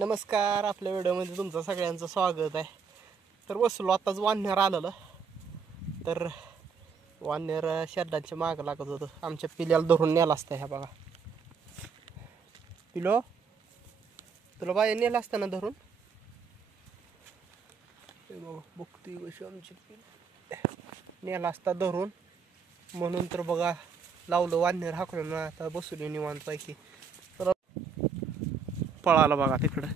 नमस्कार, आपल्या व्हिडिओमध्ये तुमचं सगळ्यांचं स्वागत आहे. तर बसलो आताच वानर आलेलं. तर वानर शेरडांच्या मागं लागत होतं. आमच्या पिल्याला धरून नेला असतं. ह्या बघा पिलो, तुला बाया नेला असताना धरून. बघती कशी आमची नेला असता धरून, म्हणून तर बघा लावलं वानर हाकलं ना. आता बसलो निवांत पैकी. पळाला बघा तिकडं.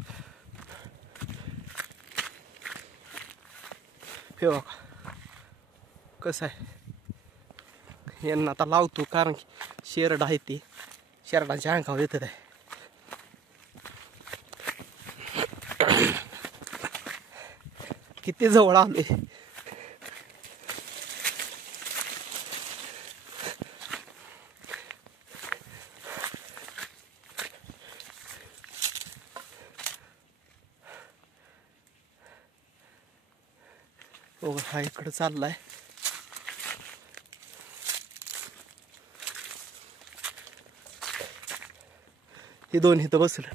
हे बघा कसं आहे. यांना आता लावतो, कारण की शेरड आहे ती शेरडाच्या अंगावर येत आहे. किती जवळ आले. हा इकडं चाललाय. हे दोन इथं बसलं.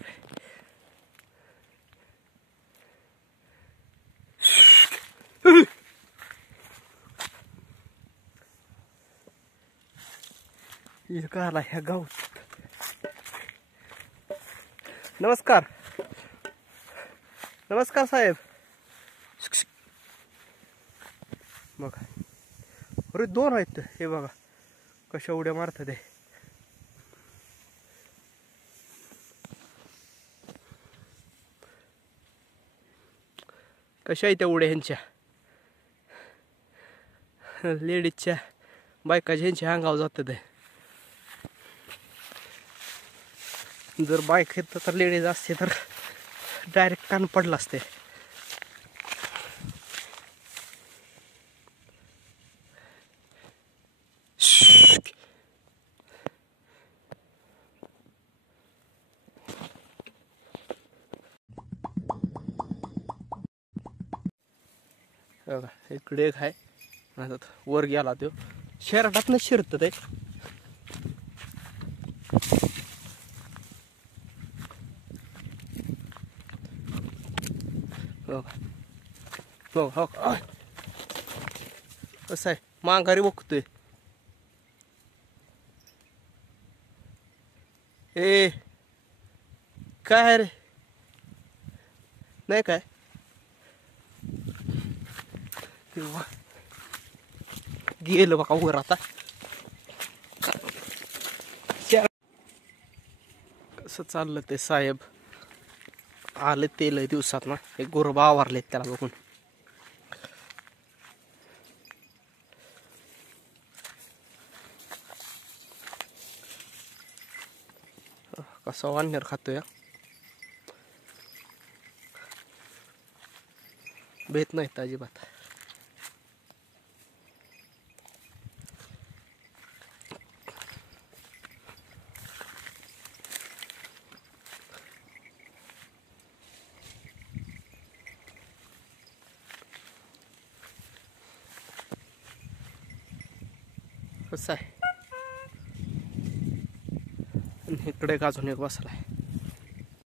एक आला ह्या गावात. नमस्कार नमस्कार साहेब. बघा अरे दोन आहेत. हे बघा कशा उड्या मारतात ते. कशा आहेत त्या उड्या ह्यांच्या. लेडीजच्या बायकाच्या ह्यांच्या अंगावर जातात. जर बाईक येत तर लेडीज असते तर डायरेक्ट कान पडला असते. बघा इकडे एक आहे. वर गेला तो शेरडात न शिरत ते. हो कसं आहे माघारी बघतोय. ए काय रे, नाही काय गेलं बघा वर. आता कसं चाललं ते साहेब. आले ते लय दिवसात ना. एक गोरबा आवारलेत त्याला बघून. कसा वानर खातोय. भेट नाहीत अजिबात. कसं आहे. इकडे एक अजून एक बसलाय.